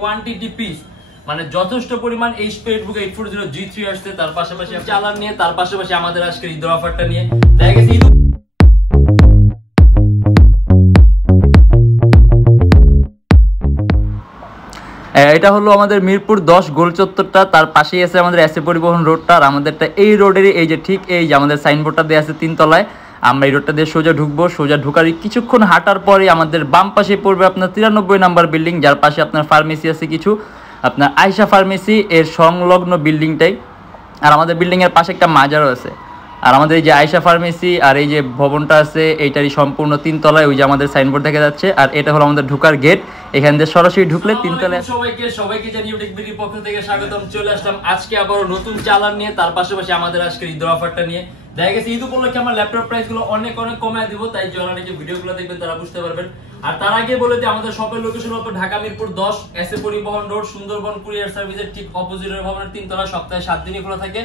Quantity piece মানে যথেষ্ট পরিমাণ এইচপি এলিটবুক 840 G3 আসছে, তার পাশাপাশি চালান নিয়ে, তার পাশাপাশি আমাদের আজকের ঈদ অফারটা নিয়ে দেখা গেছে এটা হলো আমাদের মিরপুর 10 গোল চত্বরটা, তার পাশেই আছে আমাদের এসএ পরিবহন রোডটা। আর আমাদেরটা এই রোডেরই এই যে ঠিক এই যে আমাদের সাইনবোর্ডটা দেওয়া আছে 3 তলায়, আমরা এই রোডটা দিয়ে সোজা ঢুকবো। সোজা ঢুকার কিছুক্ষণ হাঁটার পরে আমাদের বাম পাশে পড়বে আপনার 93 নাম্বার বিল্ডিং, যার পাশে আপনার ফার্মেসি আছে কিছু, আপনার আয়শা ফার্মেসি এর সংলগ্ন বিল্ডিংটাই। আর আমাদের বিল্ডিংয়ের পাশে একটা মাজারও আছে। আর আমাদের এই যে আয়শা ফার্মেসি আর এই যে ভবনটা আছে এইটারই সম্পূর্ণ 3 তলায়, ওই যে আমাদের সাইনবোর্ড দেখা যাচ্ছে। আর এটা হলো আমাদের ঢোকার গেট, এখান দিয়ে সরাসরি ঢুকলে 3 তলায়। সবাইকে জানি ইউটিউবড পক্ষ থেকে স্বাগতম। চলে আসলাম আজকে আবারও নতুন চালান নিয়ে, তার পাশাপাশি আমাদের আজকের ঈদ অফারটা নিয়ে। দেখা গেছে ঈদ উপলক্ষে আমরা ল্যাপটপ প্রাইস গুলো অনেক কমায় দিব, তাই যারা যে ভিডিওগুলো দেখবেন তারা বুঝতে পারবেন। আর তার আগে বলে দিই আমাদের শপের লোকেশন হলো ঢাকা মিরপুর 10 এসএ পরিবহন রোড, সুন্দরবন কুরিয়ার সার্ভিসের ঠিক অপোজিটের ভবনের 3 তলা। সপ্তাহে 7 দিনই খোলা থাকে,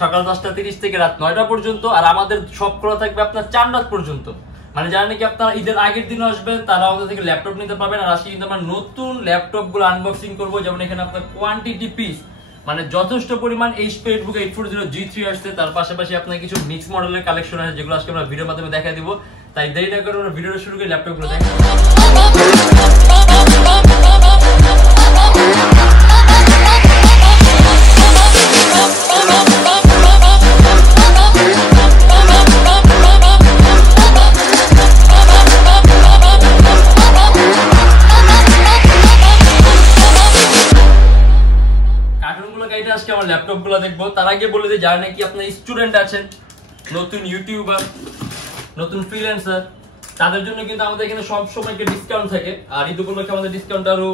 সকাল 10:30 থেকে রাত 9টা পর্যন্ত। আর আমাদের শপ খোলা থাকবে আপনার 4 রাত পর্যন্ত। মানে যারা নাকি আপনারা ঈদের আগের দিন আসবেন তারা আমাদের থেকে ল্যাপটপ নিতে পারবেন। আর আজকে কিন্তু আমরা নতুন ল্যাপটপ গুলো আনবক্সিং করবো, যেমন এখানে আপনার কোয়ান্টিটি পিস মানে যথেষ্ট পরিমাণ এইচপি এলিটবুক 840 G3 আসছে, তার পাশাপাশি আপনার কিছু মিক্স মডেলের কালেকশন আছে যেগুলো আজকে আমরা ভিডিওর মাধ্যমে দেখা দিব। তাই দেরি না করে আমরা ভিডিওটা শুরু করি, ল্যাপটপ গুলো দেখেন। আজকে আমার ল্যাপটপ গুলো দেখবো। তার আগে বলে দিই যারা নাকি আপনার স্টুডেন্ট আছেন, নতুন ইউটিউবার, নতুন ফ্রিল্যান্সার, তাদের জন্য কিন্তু আমাদের এখানে সবসময় একটা ডিসকাউন্ট থাকে। আর ঈদ উপলক্ষে আমাদের ডিসকাউন্ট আরো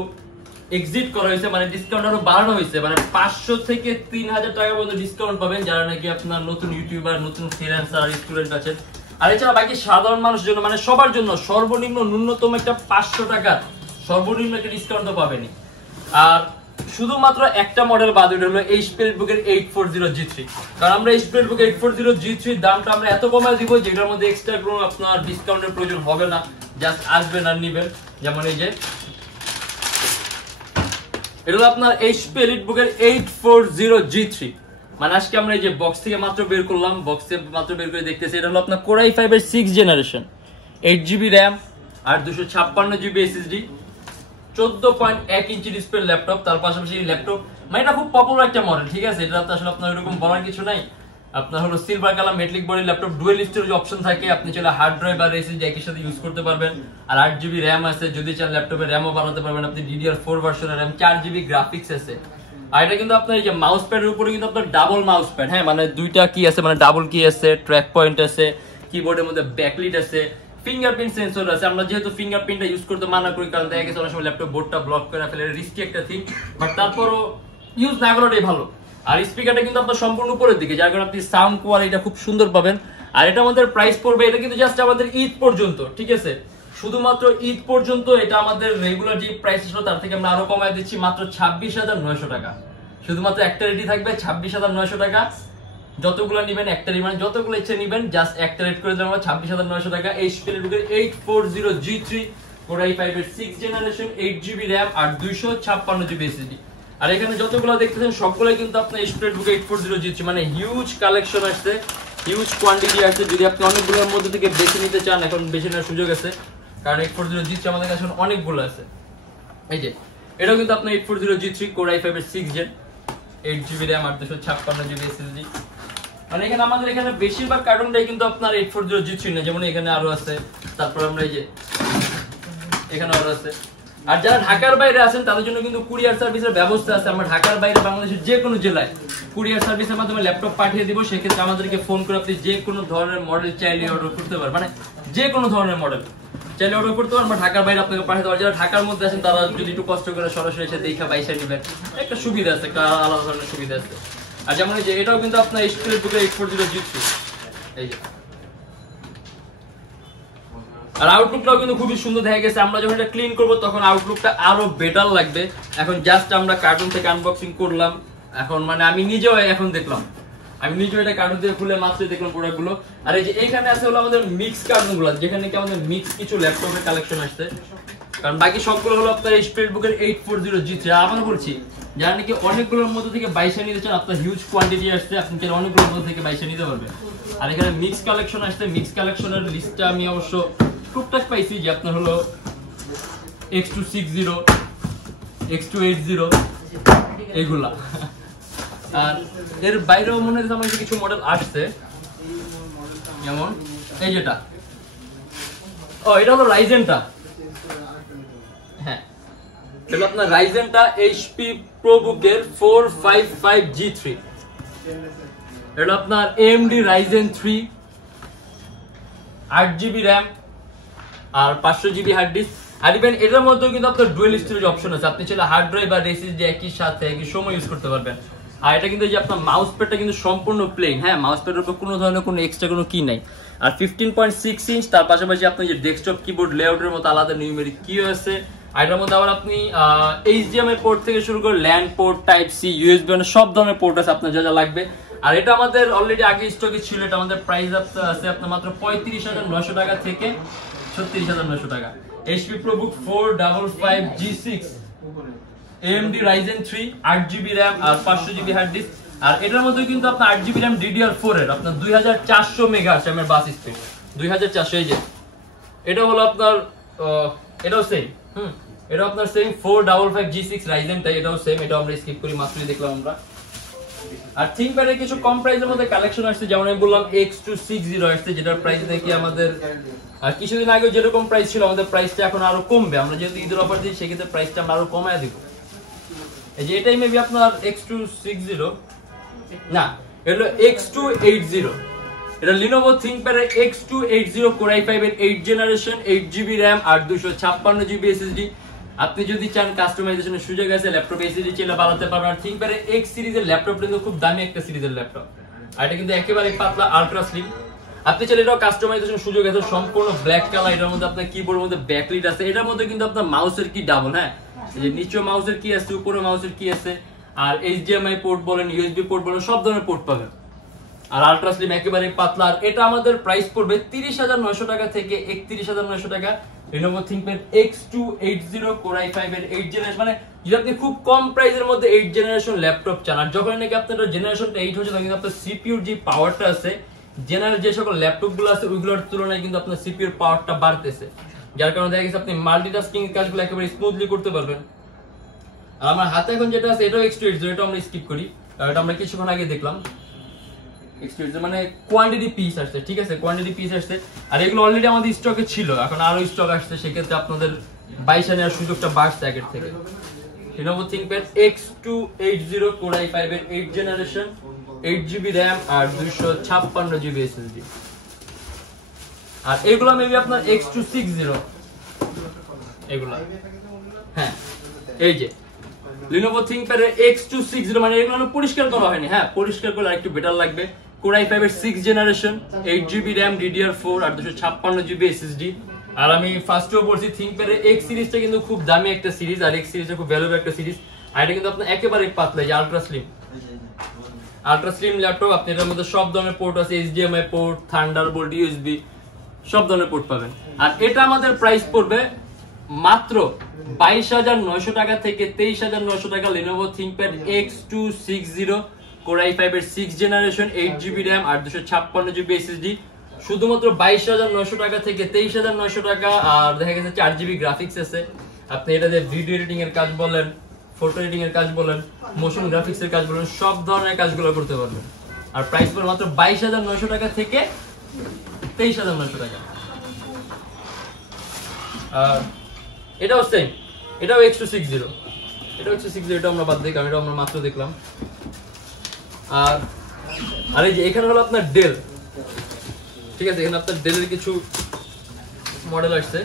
এক্সিট করা হয়েছে, মানে ডিসকাউন্ট আরো বাড়ানো হয়েছে, মানে 500 থেকে 3000 টাকা পর্যন্ত ডিসকাউন্ট পাবেন যারা নাকি আপনার নতুন ইউটিউবার, নতুন ফ্রিল্যান্সার আর স্টুডেন্ট আছেন। আর এছাড়া বাকি সাধারণ মানুষের জন্য মানে সবার জন্য সর্বনিম্ন ন্যূনতম একটা 500 টাকা সর্বনিম্ন একটা ডিসকাউন্ট পাবেনই। আর শুধুমাত্র একটা মডেল বাদ, এটা হলো এইচপি এলিটবুকের 840 G3। কারণ আমরা এইচপি এলিটবুক 840 G3 দামটা আমরা এত কমায় দিব যেটার মধ্যে এক্সট্রা কোনো আপনার ডিসকাউন্টের প্রয়োজন হবে না, জাস্ট আসবেন আর নিবেন। যেমন এই যে এটা হলো আপনার এইচপি এলিটবুকের 840 G3, মানে আজকে আমরা এই যে বক্স থেকে মাত্র বের করলাম, বক্সে মাত্র বের করে দেখতেছি। এটা হলো আপনার Core i5 এর 6th জেনারেশন, 8GB RAM আর 256GB SSD, 14.1 inch display laptop. তার পাশাপাশি ল্যাপটপ মানে এটা খুব পপুলার একটা মডেল, ঠিক আছে। এটা আসলে আপনার এরকম বলার কিছু নাই। আপনার হলো silver colour metallic body laptop, dual storage option থাকে, আপনি চাইলে হার্ড ড্রাইভ আর এসএসডি একই সাথে ইউজ করতে পারবেন। আর 8GB RAM আছে, যদি চান ল্যাপটপে র্যামও বাড়াতে পারবেন আপনি। DDR4 ভার্সনের RAM, 4GB গ্রাফিক্স আছে। আর এটা কিন্তু আপনার এই যে মাউস প্যাডের উপরে কিন্তু আপনার ডাবল মাউস প্যাড, হ্যাঁ মানে দুইটা কি আছে, মানে ডাবল কি আছে, ট্র্যাক পয়েন্ট আছে, কিবোর্ডের মধ্যে ব্যাকলিট আছে, ফিঙ্গারপ্রিন্ট সেন্সর আছে। আমরা যেহেতু ফিঙ্গারপ্রিন্টটা ইউজ করতে মানা করি, কারণ দেখা গেছে অনেক সময় ল্যাপটপ বোর্ডটা ব্লক করে ফেলে, রিস্কি একটা থিং, বাট তারপরও ইউজ না করাটাই ভালো। আর স্পিকারটা কিন্তু আপনার সম্পূর্ণ উপরের দিকে, যার কারণে আপনি সাউন্ড কোয়ালিটিটা খুব সুন্দর পাবেন। আর এটা আমাদের প্রাইস পড়বে, এটা কিন্তু জাস্ট আমাদের ঈদ পর্যন্ত, ঠিক আছে, শুধুমাত্র ঈদ পর্যন্ত। এটা আমাদের রেগুলার যে প্রাইস ছিল তার থেকে আমরা আরো কমায় দিচ্ছি, মাত্র 26,900 টাকা। শুধুমাত্র একটা রেডি থাকবে 26,900 টাকা। যতগুলো নিবেন একটারই, মানে যতগুলো ইচ্ছে নিবেন জাস্ট একটা রেট করে দেবো 26,900 টাকা। এইচপি এলিটবুকের 840 G3 Core i5 এর 6th জেনারেশন, 8GB RAM আর 256GB SSD। আর এখানে যতগুলো দেখতেছেন সবগুলাই কিন্তু আপনার এইচপি এলিটবুক 840 G3, মানে হিউজ কালেকশন আসছে, হিউজ কোয়ান্টিটি আছে। যদি আপনি অনেকগুলোর মধ্যে থেকে বেছে নিতে চান, এখন বেছে নেওয়ার সুযোগ আছে, কারণ 840 G3 আমাদের কাছে অনেকগুলো আছে। এই যে এটাও কিন্তু আপনার 840 G3 Core i5 এর 6th জেন, 8GB RAM আর 256GB SSD। মানে এখানে আমাদের এখানে বেশিরভাগ কার্টুনটাই কিন্তু আপনার 840 G3 না, যেমন এখানে আরো আছে, তারপর আমরা এই যে এখানে আরো আছে। আর যারা ঢাকার বাইরে আছেন তাদের জন্য কিন্তু কুরিয়ার সার্ভিসের ব্যবস্থা আছে। আমরা ঢাকার বাইরে বাংলাদেশের যে কোনো জেলায় কুরিয়ার সার্ভিসের মাধ্যমে ল্যাপটপ পাঠিয়ে দিব। সেক্ষেত্রে আমাদেরকে ফোন করে আপনি যে কোনো ধরনের মডেল চাইলে অর্ডার করতে পারবেন, মানে যে কোনো ধরনের মডেল চাইলে অর্ডার করতে পারবেন। আমরা ঢাকার বাইরে আপনাকে পাঠিয়ে দেবো। যারা ঢাকার মধ্যে আছেন তারা যদি একটু কষ্ট করে সরাসরি এসে দেখা বাইসা নেবেন, একটা সুবিধা আছে, একটা আলাদা ধরনের সুবিধা আছে। আর যেমন এই যে এটাও কিন্তু আপনার এইচপি এলিটবুকের 840 G3, এই যে। আর আউটলুকটাও কিন্তু খুবই সুন্দর দেখা গেছে। আমরা যখন এটা ক্লিন করব তখন আউটলুকটা আরো বেটার লাগবে। এখন জাস্ট আমরা কার্টুন থেকে আনবক্সিং করলাম, এখন মানে আমি নিজেও এখন দেখলাম, আমি নিজেও এটা কার্টুন থেকে খুলে মাত্রই দেখলাম প্রোডাক্টগুলো। আর এই যে এখানে আছে হলো আমাদের মিক্স কার্টুনগুলো, যেখানে কি আমাদের মিক্স কিছু ল্যাপটপের কালেকশন আসছে। কারণ বাকি সবগুলো হলো আপনার এইচপি এলিটবুকের 840G3। আবার বলছি যারা নাকি অনেকগুলোর মধ্যে থেকে 22 নিতে চান, আপনার হিউজ কোয়ান্টিটি আসছে, আপনি চাইলে অনেকগুলোর মধ্যে থেকে 22 নিতে পারবেন। আর এখানে মিক্স কালেকশন আসছে, মিক্স কালেকশনের লিস্টটা আমি অবশ্য টুকটাক পাইছি, যে আপনার হলো X260, X280 এগুলা। আর এর বাইরেও মনে হচ্ছে আমার কিছু মডেল আসছে, যেমন এই যেটা, এটা হলো রাইজেনটা। হ্যাঁ, এটা আপনার রাইজেনটা এইচপি প্রোবুকের 455G3। এটা আপনার AMD Ryzen 3, 8GB RAM আর 500GB হার্ড ডিস্ক। আর ইভেন এটার মধ্যেও কিন্তু আপনার ডুয়েল স্টোরেজ অপশন আছে, আপনি চাইলে হার্ড ড্রাইভ আর এসএসডি একই সাথে একই সময় ইউজ করতে পারবেন। আর এটা কিন্তু যে আপনার মাউস প্যাডটা কিন্তু সম্পূর্ণ প্লেন, হ্যাঁ, মাউস প্যাডের উপর কোনো ধরনের কোনো এক্সট্রা কোনো কি নাই। আর 15.6 ইঞ্চ, তার পাশাপাশি আপনি যে ডেস্কটপ কিবোর্ড লেআউটের মতো আলাদা নিউমেরিক কি আছে। আর এটার মধ্যে আবার আপনি HDMI পোর্ট থেকে শুরু করে land port, type C, USB সব ধরনের পোর্ট আছে আপনার যা যা লাগবে। আর এটা আমাদের অলরেডি আগে স্টকে ছিল, এটা আমাদের প্রাইস আছে আপনার মাত্র 35,900 টাকা থেকে 36,900 টাকা। HP ProBook 455G6, AMD Ryzen 3, 8GB RAM আর 500GB হার্ড ডিস্ক। আর এটার মধ্যে কিন্তু আপনার 8GB RAM DDR4 এর আপনার 2400 মেগাহার্টজ এর বাস স্পিড, 2400। এই যে এটা হলো আপনার এটাও সেম, এটা আপনার সেম 455G6 Ryzen টা, এটাও সেম, এটা আমরা স্কিপ করি, মাত্রই দেখলাম আমরা। আর থিংকপ্যাডের কিছু কম প্রাইসের মধ্যে কালেকশন আসছে, যেমন আমি বললাম X260 আসছে, যেটার প্রাইস দেখি আমাদের কিছুদিন আগে যেরকম প্রাইস ছিল, আমাদের প্রাইসটা এখন আরো কমবে। আমরা যেহেতু ঈদের অফার দিই, সেক্ষেত্রে প্রাইসটা আমরা আরো কমায় দিব। এই যে এটাই মেবি আপনার X260 না, এটা X280। এটা Lenovo ThinkPad এর X280 Core i5 এর 8 জেনারেশন, 8GB RAM আর 256GB SSD। আপনি যদি চান কাস্টমাইজেশনের সুযোগ আছে, ল্যাপটপ এসএসডি চাইলে বাড়াতে পারবেন। আর ThinkPad এর X সিরিজের ল্যাপটপ কিন্তু খুব দামি একটা সিরিজের ল্যাপটপ, আর এটা কিন্তু একেবারে পাতলা আলট্রা স্লিম। আপনি চাইলে এটাও কাস্টমাইজেশন সুযোগ আছে, সম্পূর্ণ ব্ল্যাক কালার। এটার মধ্যে আপনার কিবোর্ডের মধ্যে ব্যাকলাইট আছে, এটার মধ্যে কিন্তু আপনার মাউসের কি ডাবল, হ্যাঁ, এই যে নিচে মাউসের কি আছে, উপরে মাউসের কি আছে, আর HDMI পোর্ট বলেন, USB পোর্ট বলেন, সব ধরনের পোর্ট পাবেন। আর আলট্রা স্লিম একেবারে পাতলা। আর এটা আমাদের প্রাইস পড়বে 30,900 টাকা থেকে 31,900 টাকা। Lenovo ThinkPad X280 Core i5 এর 8 জেনারেশন, মানে যদি আপনি খুব কম প্রাইসের মধ্যে 8 জেনারেশন ল্যাপটপ চান, আর যখন নাকি আপনার জেনারেশনটা 8 হচ্ছে, তখন কিন্তু আপনার সিপিইউর যে পাওয়ারটা আছে, জেনারেল যে সকল ল্যাপটপ গুলো আছে ওইগুলোর তুলনায় কিন্তু আপনার সিপিইউর পাওয়ারটা বাড়তেছে, যার কারণে দেখা গেছে আপনি মাল্টিটাস্কিং কাজগুলো একেবারে স্মুথলি করতে পারবেন। আর আমার হাতে এখন যেটা আছে এটাও X280, এটা আমরা স্কিপ করি, এটা আমরা কিছুক্ষণ আগে দেখলাম। X280 মানে কোয়ান্টিটি পিস আসছে, ঠিক আছে, কোয়ান্টিটি পিস আসছে। আর এগুলো অলরেডি আমাদের স্টকে ছিল, এখন আরো স্টক আসছে, সেক্ষেত্রে আপনাদের 22 নেওয়ার সুযোগটা বাড়ছে আগের থেকে। Lenovo ThinkPad X280 Core i5 এর 8 জেনারেশন, 8GB RAM আর 256GB SSD। আর এগুলো মেবি আপনার X260 এগুলা, হ্যাঁ, এই যে Lenovo ThinkPad এর X260, মানে এগুলো পরিষ্কার করা হয়নি, হ্যাঁ, পরিষ্কার করলে একটু বেটার লাগবে। Core i5 এর 6 জেনারেশন, 8GB RAM DDR4 আর 256GB SSD। আর আমি ফার্স্টেও বলছি ThinkPad এর X সিরিজটা কিন্তু খুব দামি একটা সিরিজ, আর X সিরিজটা খুব ভ্যালুয়েবল একটা সিরিজ। আর এটা কিন্তু আপনার একেবারে পাতলা, যে আলট্রা স্লিম ল্যাপটপ। আপনি এটার মধ্যে সব ধরনের পোর্ট আছে, HDMI পোর্ট, থান্ডারবোল্ট, USB সব ধরনের পোর্ট পাবেন। আর এটা আমাদের প্রাইস পড়বে মাত্র 22,900 টাকা থেকে 23,900 টাকা। Lenovo ThinkPad X260 Core i5 এর 6 জেনারেশন, 8GB RAM আর 256GB SSD, শুধুমাত্র 22,900 টাকা থেকে 23,900 টাকা। আর দেখা গেছে 4GB গ্রাফিক্স আছে, আপনি এটা দিয়ে ভিডিও এডিটিং এর কাজ বলেন, ফটো এডিটিং এর কাজ বলেন, মোশন গ্রাফিক্স এর কাজ বলেন, সব ধরনের কাজগুলো করতে পারবেন। আর প্রাইস পড়বে মাত্র 22,900 টাকা থেকে 23,900 টাকা। আর এটাও সেম, এটাও X260, এটা আমরা বাদ দিই, কারণ এটা আমরা মাত্র দেখলাম। আর এই যে এখানে হলো আপনার ডেল, ঠিক আছে, এখানে আপনার ডেলের কিছু মডেল আসছে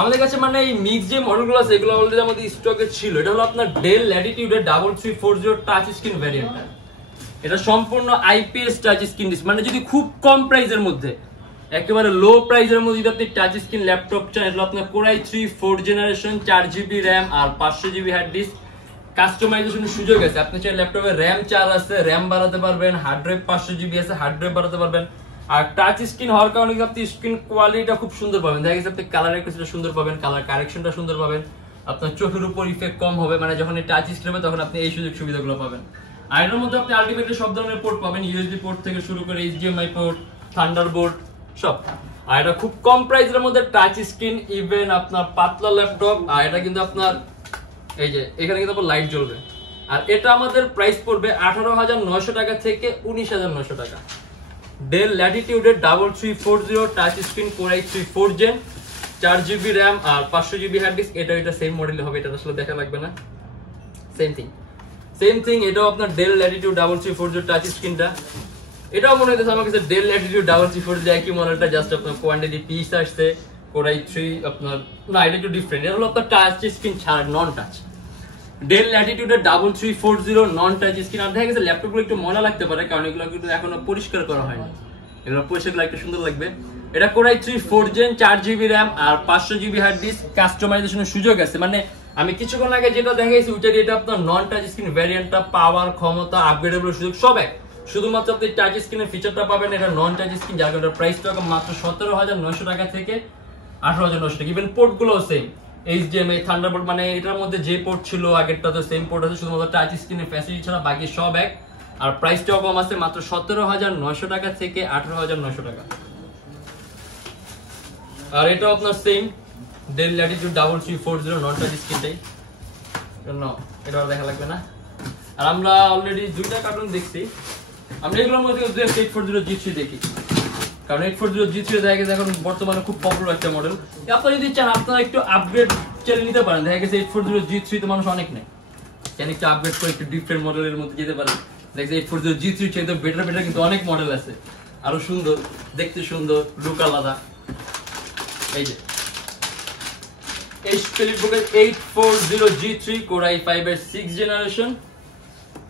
আমাদের কাছে, মানে এই মিক্স যে মডেলগুলো আছে এগুলো অলরেডি আমাদের স্টকে ছিল। এটা হলো আপনার ডেল ল্যাটিটিউডের 3340 টাচ স্ক্রিন ভ্যারিয়েন্ট। এটা সম্পূর্ণ IPS টাচ স্ক্রিন ডিসপ্লে, মানে যদি খুব কম প্রাইসের মধ্যে, একেবারে লো প্রাইসের মধ্যে যদি আপনি টাচ স্ক্রিন ল্যাপটপ চান, এটা আপনার Core i3 4 generation, 4GB RAM আর 500GB হার্ড ডিস্ক। কাস্টমাইজেশনের সুযোগ আছে, আপনি চাই ল্যাপটপে RAM 4 আছে, RAM বাড়াতে পারবেন, হার্ড ড্রাইভ 500GB আছে, হার্ড ড্রাইভ বাড়াতে পারবেন। আর টাচ স্ক্রিন হওয়ার কারণে আপনি স্ক্রিন কোয়ালিটিটা খুব সুন্দর পাবেন। দেখা গেছে আপনি কালারের কিছুটা সুন্দর পাবেন, কালার কারেকশনটা সুন্দর পাবেন, আপনার চোখের উপর ইফেক্ট কম হবে, মানে যখন এই টাচ স্ক্রিন হবে তখন আপনি এই সুযোগ সুবিধাগুলো পাবেন। আর এর মধ্যে আপনি আলটিমেটলি সব ধরনের পোর্ট পাবেন, ইউএসবি পোর্ট থেকে শুরু করে এইচডিএমআই পোর্ট, থান্ডারবোল্ট সব। আর এটা খুব কম প্রাইসের মধ্যে টাচ স্ক্রিন, ইভেন আপনার পাতলা ল্যাপটপ। আর এটা কিন্তু আপনার এই যে এখানে কিন্তু আপনার লাইট জ্বলবে। আর এটা আমাদের প্রাইস পড়বে 18,900 টাকা থেকে 19,900 টাকা। ডেল ল্যাটিটিউডের 3340 touch screen core i3 4th Gen, 4GB RAM আর 500GB হার্ড ডিস্ক। এটা সেম মডেলে হবে, এটা আসলে দেখা লাগবে না, সেম থিং। এটাও আপনার ডেল ল্যাটিটিউড 3340 টাচ স্ক্রিনটা। এটাও মনে হচ্ছে আমার কাছে ডেল ল্যাটিটিউড 3340 একই মডেলটা, জাস্ট আপনার কোয়ান্টিটি পিস আসছে। কোর i3 আপনার না, এটা একটু ডিফারেন্ট, এটা হলো আপনার টাচ স্ক্রিন ছাড়া নন টাচ। ডেল ল্যাটিটিউডের 3340 নন টাচ স্ক্রিন। আর দেখা গেছে ল্যাপটপগুলো একটু ময়লা লাগতে পারে, কারণ এগুলো কিন্তু এখনো পরিষ্কার করা হয়নি, এগুলো পরিষ্কার একটু সুন্দর লাগবে। এটা core i3 4th Gen, 4GB RAM আর 500GB হার্ড ডিস্ক। কাস্টমাইজেশনের সুযোগ আছে, মানে আমি কিছুক্ষণ আগে যেটা দেখাইছি ওইটার এটা আপনার নন টাচ স্ক্রিন ভ্যারিয়েন্টটা, পাওয়ার, ক্ষমতা, আপগ্রেডেবল সুযোগ সব এক। শুধুমাত্র আপনি টাচ স্ক্রিনের ফিচারটা পাবেন, এটা নন টাচ স্ক্রিন, যার কারণে প্রাইসটা মাত্র 17,900 টাকা থেকে 18,900 টাকা। ইভেন পোর্টগুলো সেম, এইচডিএমআই, থান্ডারবোল্ট, মানে এটার মধ্যে যে পোর্ট ছিল আগেরটা তো সেম পোর্ট আছে, শুধুমাত্র টাচ স্ক্রিনের ফ্যাসিলিটি ছাড়া বাকি সব এক। আর প্রাইসটাও কম আছে, মাত্র 17,900 টাকা থেকে 18,900 টাকা। আর এটাও আপনার same Dell latitude 3340 non touch স্ক্রিনটাই, এটাও দেখা লাগবে না। আর আমরা অলরেডি দুইটা কার্টুন দেখছি, আমরা এগুলোর মধ্যে 840 G3 দেখি, কারণ 840 G3 দেখা গেছে এখন বর্তমানে খুব পপুলার একটা মডেল। আপনারা যদি চান আপনারা একটু আপগ্রেড চালিয়ে নিতে পারেন, দেখা গেছে 840 G3 তো মানুষ অনেক নেই, চান একটু আপগ্রেড করে একটু ডিফারেন্ট মডেলের মধ্যে যেতে পারেন। দেখছে 840 G3 চাইতে বেটার কিন্তু অনেক মডেল আছে, আরো সুন্দর, দেখতে সুন্দর, লুক আলাদা। এই যে Youtechbd 840 G3 কোর i5 এর 6th জেনারেশন,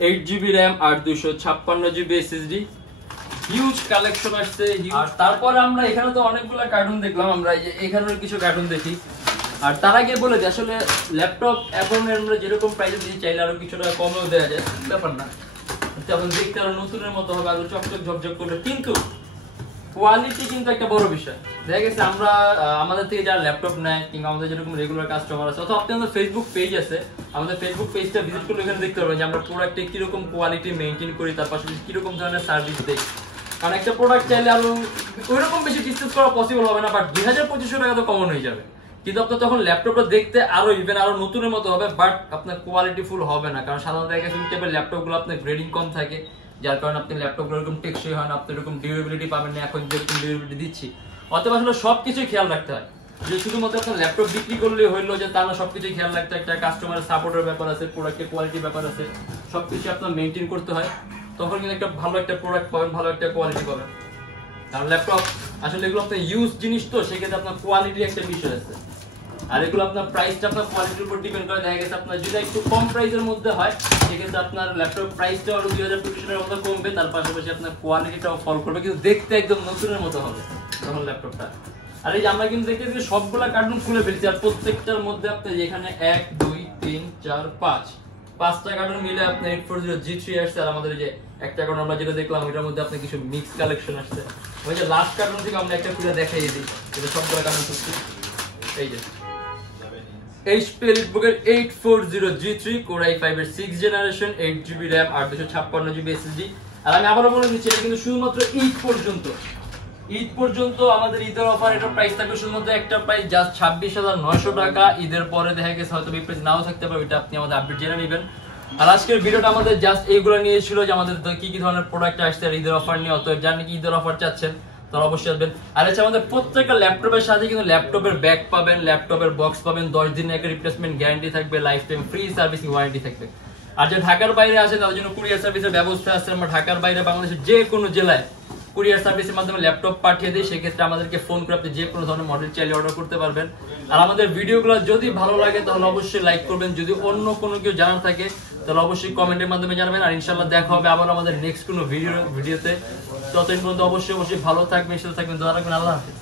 8GB RAM আর 256GB SSD, হিউজ কালেকশন আসছে। আর তারপরে আমরা এখানে তো অনেকগুলো কার্টুন দেখলাম, আমরা এখানের কিছু কার্টুন দেখি। আর তার আগে বলে যে আসলে ল্যাপটপ এখন আমরা যেরকম প্রাইসে দিই, চাইলে আরো কিছু টাকা কমেও দেওয়া যায়, ব্যাপার না, তখন দেখতে আরো নতুনের মতো হবে, আরো চকচক ঝকঝক করবে। কিন্তু কোয়ালিটি কিন্তু একটা বড় বিষয়। দেখা গেছে আমরা আমাদের থেকে যারা ল্যাপটপ নেয় কিংবা আমাদের যেরকম রেগুলার কাস্টমার আছে, অথবা আপনাদের ফেসবুক পেজ আছে, আমাদের ফেসবুক পেজটা ভিজিট করলে এখানে দেখতে পারবেন যে আমরা প্রোডাক্টে কিরকম কোয়ালিটি মেনটেন করি, তার পাশাপাশি কিরকম ধরনের সার্ভিস দেই। কারণ একটা প্রোডাক্ট চাইলে আরো ওইরকম বেশি ডিসকাস করা পসিবল হবে না, বাট 2,500 টাকা তো কমন হয়ে যাবে। কিন্তু আপনার তখন ল্যাপটপটা দেখতে আরো ইভেন আরো নতুনের মতো হবে, বাট আপনার কোয়ালিটি ফুল হবে না। কারণ সাধারণত দেখা গেছে ল্যাপটপগুলো আপনার গ্রেডিং কম থাকে, যার কারণে আপনি ল্যাপটপগুলো এরকম টেকসই হয় না, আপনি এরকম ডিউরেবিলিটি পাবেন না এখন যেরকম ডিউরেবিলিটি দিচ্ছি। অতএব আসলে সবকিছুই খেয়াল রাখতে হয়, যে শুধুমাত্র আপনার ল্যাপটপ বিক্রি করলে হইলো যে তা না, সবকিছুই খেয়াল রাখতে একটা কাস্টমারের সাপোর্টের ব্যাপার আছে, প্রোডাক্টের কোয়ালিটির ব্যাপার আছে, সবকিছু আপনার মেনটেন করতে হয়, তখন কিন্তু একটা ভালো একটা প্রোডাক্ট পাবেন, ভালো একটা কোয়ালিটি পাবেন। কারণ ল্যাপটপ আসলে এগুলো আপনার ইউজ জিনিস, তো সেক্ষেত্রে আপনার কোয়ালিটির একটা বিষয় আছে। আর এগুলো আপনার প্রাইসটা আপনার কোয়ালিটির উপর ডিপেন্ড করে। দেখা গেছে আপনার যদি একটু কম প্রাইসের মধ্যে হয়, সেক্ষেত্রে আপনার ল্যাপটপ প্রাইসটা আরো 2,000-2,500 টাকার মতো কমবে, তার পাশাপাশি আপনার কোয়ালিটিটাও ফল করবে, কিন্তু দেখতে একদম নতুনের মতো হবে তখন ল্যাপটপটা। আর এই যে আমরা কিন্তু দেখতেছি সবগুলা কার্টুন খুলে ফেলছি, আর প্রত্যেকটার মধ্যে আপনি যেখানে 1 2 3 4 5 5টা কার্টুন মিলে আপনার 840 G3 আসছে। আর আমাদের যে একটা কার্টুন আমরা যেটা দেখলাম ওইটার মধ্যে আপনার কিছু মিক্স কালেকশন আসছে। ওই যে লাস্ট কার্টুন থেকে আমরা একটা খুলে দেখাই দিই, এটা সবগুলা কার্টুন খুলছি। এই যে Youtechbd 840 G3 কোর i5 এর 6th জেনারেশন, 8GB RAM আর 256GB SSD। আর আমি আবারও বলে দিচ্ছি, এটা কিন্তু শুধুমাত্র ঈদ পর্যন্ত আমাদের ঈদের অফার। এটার প্রাইস থাকবে শুধুমাত্র একটা প্রাইস, জাস্ট 26,900 টাকা। ঈদের পরে দেখা গেছে হয়তো এই প্রাইস নাও থাকতে পারে, এটা আপনি আমাদের আপডেট জেনে নেবেন। আর আজকের ভিডিওটা আমাদের জাস্ট এইগুলো নিয়ে ছিল, যে আমাদের কি কি ধরনের প্রোডাক্ট আসছে আর ঈদের অফার নিয়ে। অতএব জানি কি ঈদের অফার চাচ্ছেন তারা অবশ্যই আসবেন। আর হচ্ছে আমাদের প্রত্যেকটা ল্যাপটপের সাথে কিন্তু ল্যাপটপের ব্যাগ পাবেন, ল্যাপটপের বক্স পাবেন, 10 দিনের একটা রিপ্লেসমেন্ট গ্যারান্টি থাকবে, life time free servicing warranty থাকবে। আর যে ঢাকার বাইরে আছে তাদের জন্য কুরিয়ার সার্ভিসের ব্যবস্থা আছে। আমরা ঢাকার বাইরে বাংলাদেশের যে কোনো জেলায় কুরিয়ার সার্ভিসের মাধ্যমে ল্যাপটপ পাঠিয়ে দিই, সেক্ষেত্রে আমাদেরকে ফোন করে আপনি যে কোনো ধরনের মডেল চাইলে অর্ডার করতে পারবেন। আর আমাদের ভিডিওগুলো যদি ভালো লাগে তাহলে অবশ্যই লাইক করবেন, যদি অন্য কোনো কেউ জানার থাকে তাহলে অবশ্যই কমেন্টের মাধ্যমে জানাবেন। আর ইনশাআল্লাহ দেখা হবে আবার আমাদের নেক্সট কোনো ভিডিওতে। ততদিন পর্যন্ত অবশ্যই ভালো থাকবেন, সুস্থ থাকবেন, দোয়া রাখবেন। আল্লাহ হাফেজ।